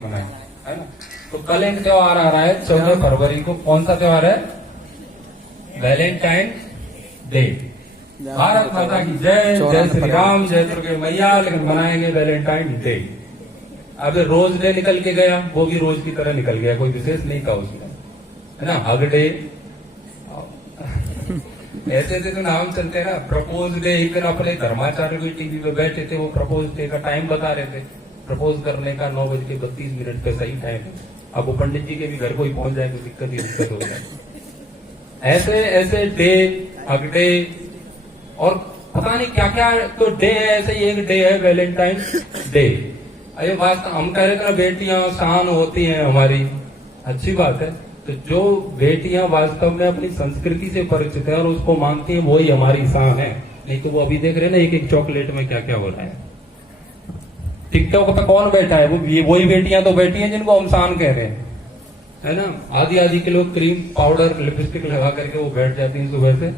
मनाए, है ना। तो कल एक त्योहार आ रहा है 14 फरवरी को। कौन सा त्योहार है? Valentine day. भारत माता की जय, जय श्री राम, जय दुर्गे मैया। लेकिन मनाएंगे वैलेंटाइन डे। अब रोज डे निकल के गया, वो भी रोज की तरह निकल गया, कोई विशेष नहीं था उसमें, है ना। हग डे, ऐसे ऐसे तो नाम चलते हैं ना। प्रपोज डे, एक दिन अपने धर्माचार्य की टीवी पे बैठे थे, वो प्रपोज डे का टाइम बता रहे थे। प्रपोज करने का 9:32 पे सही टाइम है। अब वो पंडित जी के भी घर को ही पहुंच जाए तो दिक्कत ही दिक्कत हो जाए। ऐसे ऐसे डे, हग डे और पता नहीं क्या क्या तो डे है। ऐसे ही एक डे है वैलेंटाइन डे। अरे बात हम कह रहे थे ना, बेटियां शान होती हैं हमारी, अच्छी बात है। तो जो बेटियां वास्तव में अपनी संस्कृति से परिचित है और उसको मानती हैं, वही हमारी शान है। नहीं तो वो अभी देख रहे हैं ना, एक एक चॉकलेट में क्या क्या हो रहा है। टिकटॉक पे कौन बैठा है? वो वही बेटियां तो बैठी हैं जिनको हम शान कह रहे हैं, है ना। आधी आधी किलो क्रीम पाउडर लिपस्टिक लगा करके वो बैठ जाती हैं सुबह से,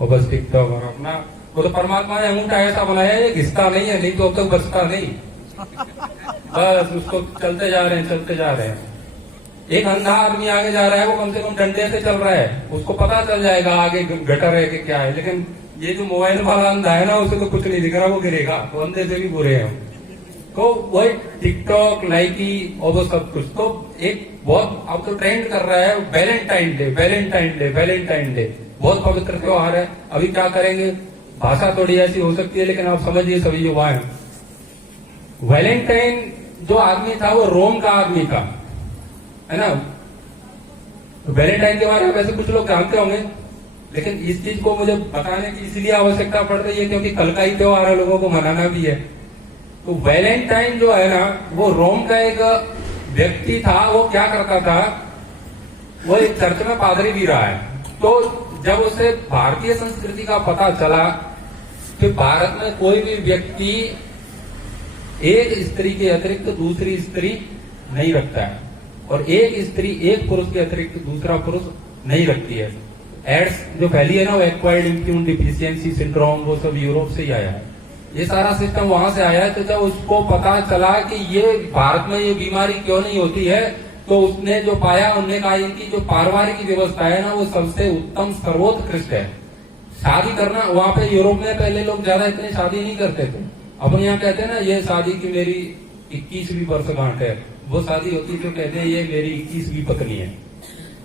और बस टिकटॉक और अपना। वो तो परमात्मा ने अंगूठा ऐसा बनाया है, घिसता नहीं है, नहीं तो अब तक बचता नहीं। बस उसको चलते जा रहे हैं, चलते जा रहे हैं। एक अंधा आदमी आगे जा रहा है, वो कम से कम डंडे से चल रहा है, उसको पता चल जाएगा आगे गटर है कि क्या है। लेकिन ये जो मोबाइल वाला अंधा है ना, उसे तो कुछ नहीं दिख रहा, वो गिरेगा। तो अंधे से भी बुरे हैं। तो वही टिकटॉक, लाइकी और वो सब कुछ। तो एक बहुत अब तो ट्रेंड कर रहा है Valentine day, Valentine day, Valentine day. बहुत पवित्र त्योहार है। अभी क्या करेंगे, भाषा थोड़ी ऐसी हो सकती है, लेकिन आप समझिए सभी युवा हैं। वैलेंटाइन जो आदमी था वो रोम का आदमी था, है ना। वैलेंटाइन के बारे में वैसे कुछ लोग जानते होंगे, लेकिन इस चीज को मुझे बताने की इसलिए आवश्यकता पड़ रही है क्योंकि कल का ही त्योहार है, लोगों को मनाना भी है। तो वैलेंटाइन जो है ना, वो रोम का एक व्यक्ति था। वो क्या करता था, वो एक चर्च में पादरी भी रहा है। तो जब उसे भारतीय संस्कृति का पता चला कि भारत में कोई भी व्यक्ति एक स्त्री के अतिरिक्त दूसरी स्त्री नहीं रखता है, और एक स्त्री एक पुरुष के अतिरिक्त दूसरा पुरुष नहीं रखती है। एड्स जो फैली है ना, वो एक्वायर्ड इम्यून डिफिशियंसी सिंड्रोम, वो सब यूरोप से ही आया है। ये सारा सिस्टम वहां से आया है। तो जब उसको पता चला कि ये भारत में ये बीमारी क्यों नहीं होती है, तो उसने जो पाया, उन्होंने कहा इनकी जो पारिवारिक व्यवस्था है ना, वो सबसे उत्तम सर्वोत्कृष्ट है। शादी करना वहां पे यूरोप में पहले लोग ज्यादा इतनी शादी नहीं करते थे। अपन यहाँ कहते हैं ना, ये शादी की मेरी 21वीं वर्षगांठ है। वो शादी होती जो कहते हैं ये मेरी 21वीं पत्नी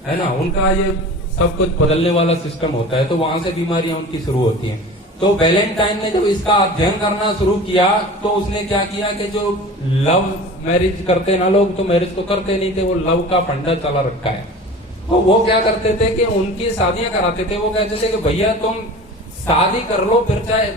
है ना। उनका ये सब कुछ बदलने वाला सिस्टम होता है। तो वहां से बीमारियां उनकी शुरू होती हैं। तो वैलेंटाइन ने जब इसका अध्ययन करना शुरू किया, तो उसने क्या किया कि जो लव मैरिज करते ना लोग, तो मैरिज तो करते नहीं थे, वो लव का फंडा चला रखा है। तो वो क्या करते थे कि उनकी शादियां कराते थे। वो कहते थे कि भैया तुम शादी कर लो, फिर चाहे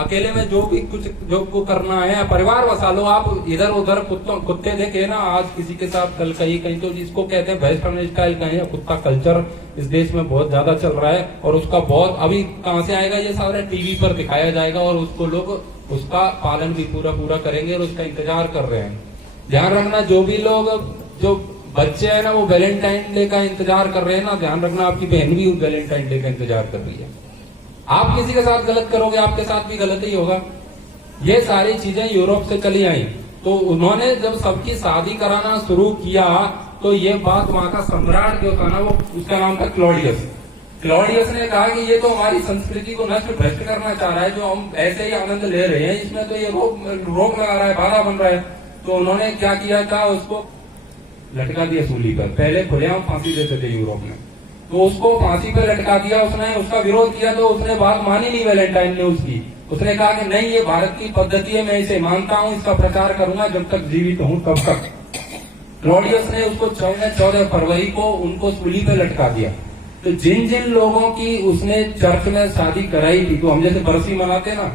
अकेले में जो भी कुछ जो को करना है, परिवार बसा लो। आप इधर उधर कुत्ते देखे ना, आज किसी के साथ कल कहीं कहीं, तो जिसको कहते हैं वेस्टर्न स्टाइल कहीं, कुत्ता कल्चर इस देश में बहुत ज्यादा चल रहा है। और उसका बहुत अभी कहां से आएगा, ये सारा टीवी पर दिखाया जाएगा, और उसको लोग उसका पालन भी पूरा पूरा करेंगे और उसका इंतजार कर रहे हैं। ध्यान रखना, जो भी लोग, जो बच्चे है ना, वो वैलेंटाइन डे का इंतजार कर रहे हैं ना, ध्यान रखना आपकी बहन भी वैलेंटाइन डे का इंतजार कर रही है। आप किसी के साथ गलत करोगे, आपके साथ भी गलत ही होगा। ये सारी चीजें यूरोप से चली आई। तो उन्होंने जब सबकी शादी कराना शुरू किया, तो ये बात वहां का सम्राट जो था ना, वो उसका नाम था क्लॉडियस। क्लॉडियस ने कहा कि ये तो हमारी संस्कृति को नष्ट भ्रष्ट करना चाह रहा है, जो हम ऐसे ही आनंद ले रहे हैं, इसमें तो ये रोक लगा रहा है, बाधा बन रहा है। तो उन्होंने क्या किया था, उसको लटका दिया सूली पर। पहले खुलेआम फांसी देते थे यूरोप में, तो उसको फांसी पर लटका दिया। उसने उसका विरोध किया, तो उसने बात मानी नहीं वैलेंटाइन ने उसकी। उसने कहा कि नहीं, ये भारत की पद्धति है, मैं इसे मानता हूँ, इसका प्रचार करूंगा जब तक जीवित हूँ तब तक। क्लॉडियस ने उसको 14 फरवरी को उनको सूली पे लटका दिया। तो जिन जिन लोगों की उसने चर्च में शादी कराई थी, तो हम जैसे बरसी मनाते ना,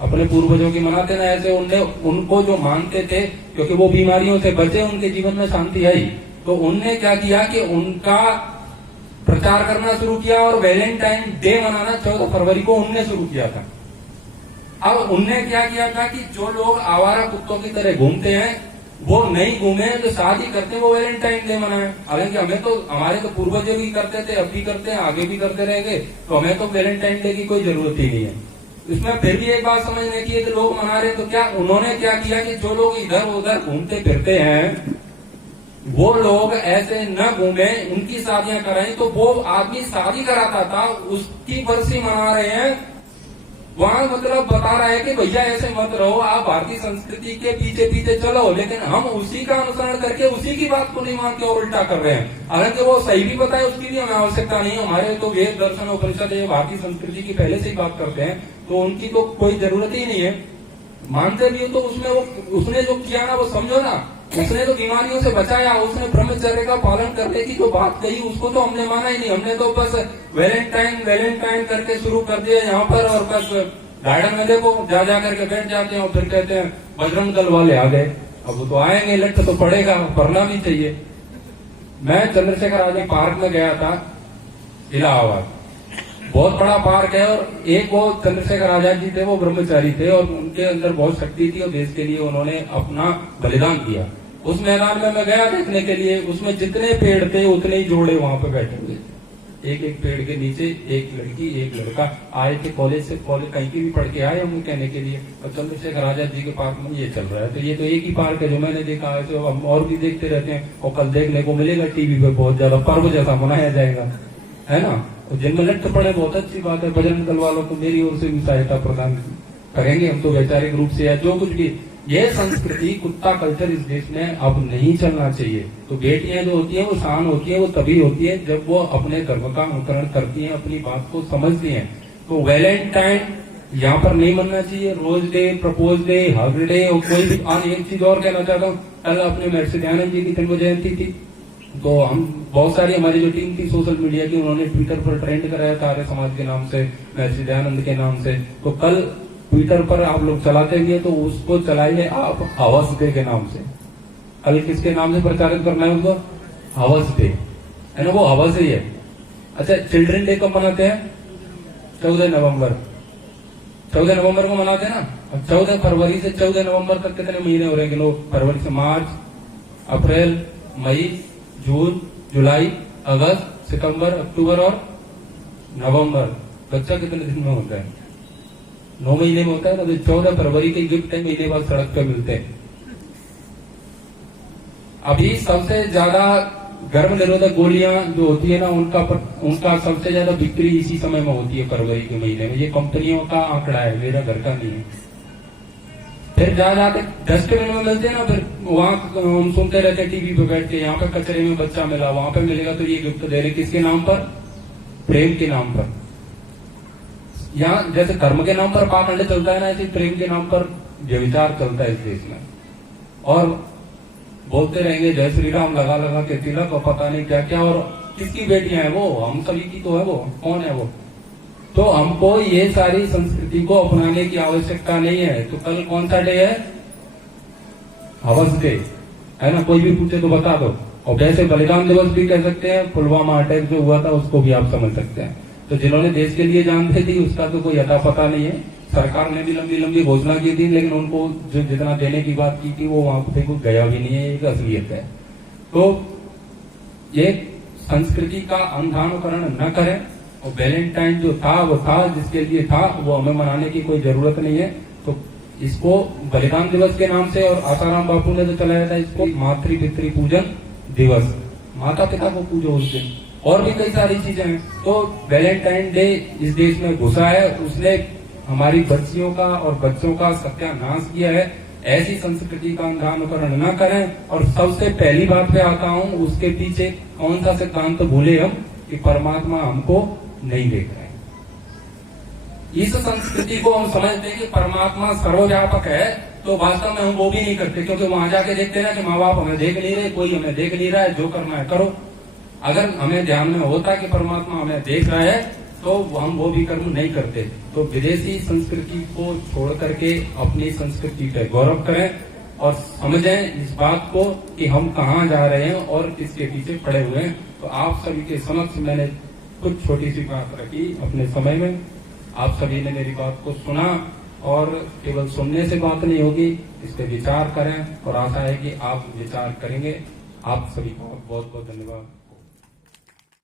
अपने पूर्वजों की मनाते ना, ऐसे उनने उनको जो मानते थे, क्योंकि वो बीमारियों से बचे, उनके जीवन में शांति आई, तो उनने क्या किया कि उनका प्रचार करना शुरू किया। और वैलेंटाइन डे मनाना 14 फरवरी को उनने शुरू किया था। अब उनने क्या किया था कि जो लोग आवारा कुत्तों की तरह घूमते हैं, वो नहीं घूमे, जो शादी करते हैं वो वैलेंटाइन डे मनाए। हालांकि हमें तो, हमारे तो पूर्वज भी करते थे, अब भी करते हैं, आगे भी करते रहेंगे, तो हमें तो वैलेंटाइन डे की कोई जरूरत ही नहीं है। इसमें फिर भी एक बात समझने की है कि लोग मना रहे तो क्या उन्होंने क्या किया कि जो लोग इधर उधर घूमते फिरते हैं वो लोग ऐसे न घूमे, उनकी शादियां कराएं। तो वो आदमी शादी कराता था, उसकी बरसी मना रहे हैं, वहां मतलब बता रहा है कि भैया ऐसे मत रहो, आप भारतीय संस्कृति के पीछे पीछे चलो। लेकिन हम उसी का अनुसरण करके उसी की बात को नहीं मान के और उल्टा कर रहे हैं। हालांकि वो सही भी बताए, उसकी भी हमें आवश्यकता नहीं है। हमारे तो वेद दर्शन उपनिषद ये भारतीय संस्कृति की पहले से ही बात करते हैं, तो उनकी तो कोई जरूरत ही नहीं है। मानते भी हो तो उसने जो किया ना वो समझो ना, उसने तो बीमारियों से बचाया, उसने ब्रह्मचर्य का पालन करने की जो बात कही उसको तो हमने माना ही नहीं। हमने तो बस वैलेंटाइन करके शुरू कर दिया यहाँ पर, और बस गार्डन में देखो जा करके बैठ जाते हैं और फिर कहते हैं बजरंग दल वाले आ गए। अब वो तो आएंगे, लट तो पड़ेगा, पढ़ना भी चाहिए। मैं चंद्रशेखर आजाद पार्क में गया था इलाहाबाद, बहुत बड़ा पार्क है, और एक वो चंद्रशेखर आजाद जी थे, वो ब्रह्मचारी थे और उनके अंदर बहुत शक्ति थी और देश के लिए उन्होंने अपना बलिदान किया। उस मैदान में मैं गया देखने के लिए, उसमें जितने पेड़ थे उतने ही जोड़े वहां पे बैठे हुए, एक एक पेड़ के नीचे एक लड़की एक लड़का आए थे, कॉलेज से कहीं की भी पढ़ के आए हम कहने के लिए। और चंद्रशेखर आजाद जी के पार्क में ये चल रहा है। तो ये तो एक ही पार्क है जो मैंने देखा है, तो हम और भी देखते रहते हैं और कल देखने को मिलेगा टीवी पे, बहुत ज्यादा पर्व जैसा मनाया जाएगा, है ना। जिनमें लट पड़े बहुत अच्छी बात है, बजरंग दल वालों को मेरी ओर से भी सहायता प्रदान करेंगे हम तो वैचारिक रूप से, या जो कुछ भी। ये संस्कृति कुत्ता कल्चर इस देश में अब नहीं चलना चाहिए। तो बेटियां जो होती हैं वो शान होती है, वो तभी होती है जब वो अपने धर्म का अनुकरण करती हैं, अपनी बात को समझती हैं। तो वैलेंटाइन यहाँ पर नहीं मनना चाहिए, rose day, propose day, hug day और कोई भी। एक चीज और कहना चाहता हूँ, कल अपने महर्षि दयानंद जी की जन्म जयंती थी, तो हम बहुत सारी हमारी जो टीम थी सोशल मीडिया की, उन्होंने ट्विटर पर ट्रेंड कराया था आर्य समाज के नाम से, महर्षि दयानंद के नाम से। तो कल ट्विटर पर आप लोग चलाते हैं तो उसको चलाइए आप हवस डे के नाम से। कल किसके नाम से प्रचारित करना है उसको? हवस डे, है ना, वो हवस ही है। अच्छा, चिल्ड्रन डे कब मनाते हैं? 14 नवंबर। 14 नवंबर को मनाते हैं ना। 14 फरवरी से 14 नवंबर तक कितने महीने हो रहे हैं लोग? फरवरी से मार्च, अप्रैल, मई, जून, जुलाई, अगस्त, सितंबर, अक्टूबर और नवंबर। बच्चा कितने दिन में होता है? 9 महीने में होता है ना। तो 14 फरवरी के गिफ्ट है, महीने बाद सड़क पे मिलते हैं। अभी सबसे ज्यादा गर्भ निरोधक गोलियां जो होती है ना, उनका सबसे ज्यादा बिक्री इसी समय में होती है, फरवरी के महीने में। ये कंपनियों का आंकड़ा है, मेरा घर का नहीं है। फिर जहाँ जाते डस्टबिन में मिलते हैं ना, फिर वहां हम सुनते रहते हैं टीवी पे बैठ के, यहाँ पे कचरे में बच्चा मिला, वहां पे मिलेगा, तो ये गिफ्ट दे रहे। किसके नाम पर? प्रेम के नाम पर। यहाँ जैसे धर्म के नाम पर पाखंड चलता है ना, ऐसे प्रेम के नाम पर व्यभिचार चलता है इस देश में। और बोलते रहेंगे जय श्री राम लगा लगा के तिलक और पता नहीं क्या क्या। और किसकी बेटियां हैं वो? हम सभी की तो है वो। कौन है वो? तो हमको ये सारी संस्कृति को अपनाने की आवश्यकता नहीं है। तो कल कौन सा डे है? हवस डे, है ना। कोई भी पूछे तो बता दो। और वैसे बलिदान दिवस भी कह सकते हैं, पुलवामा अटैक जो हुआ था उसको भी आप समझ सकते हैं। तो जिन्होंने देश के लिए जान दे दी उसका तो कोई अता पता नहीं है। सरकार ने भी लंबी लंबी घोषणा की थी, लेकिन उनको जो जितना देने की बात की थी वो वहां पे कुछ गया भी नहीं है। एक असलियत है। तो ये संस्कृति का अंधानुकरण न करें। और वैलेंटाइन जो था वो था, जिसके लिए था, वो हमें मनाने की कोई जरूरत नहीं है। तो इसको बलिदान दिवस के नाम से, और आसाराम बापू ने जो चलाया था इसको मातृ पितृ पूजन दिवस, माता पिता को पूजो उस दिन। और भी कई सारी चीजें हैं। तो वैलेंटाइन डे इस देश में घुसा है, उसने हमारी बच्चियों का और बच्चों का सत्यानाश किया है। ऐसी संस्कृति का अंधानुकरण न करें। और सबसे पहली बात पे आता हूँ, उसके पीछे कौन सा सिद्धांत तो भूले हम, कि परमात्मा हमको नहीं देख रहे हैं। इस संस्कृति को हम समझते हैं कि परमात्मा सर्वव्यापक है, तो वास्तव में हम वो भी नहीं करते, क्योंकि वहां जाके देखते हैं ना कि माँ बाप हमें देख नहीं रहे, कोई हमें देख नहीं रहा है, जो करना है करो। अगर हमें ध्यान में होता कि परमात्मा हमें देख रहा है तो हम वो भी कर्म नहीं करते। तो विदेशी संस्कृति को छोड़ करके अपनी संस्कृति पे गौरव करें और समझें इस बात को कि हम कहाँ जा रहे हैं और किसके पीछे पड़े हुए हैं। तो आप सभी के समक्ष मैंने कुछ छोटी सी बात रखी अपने समय में। आप सभी ने मेरी बात को सुना, और केवल सुनने से बात नहीं होगी, इस पे विचार करें, और आशा है कि आप विचार करेंगे। आप सभी को बहुत बहुत धन्यवाद।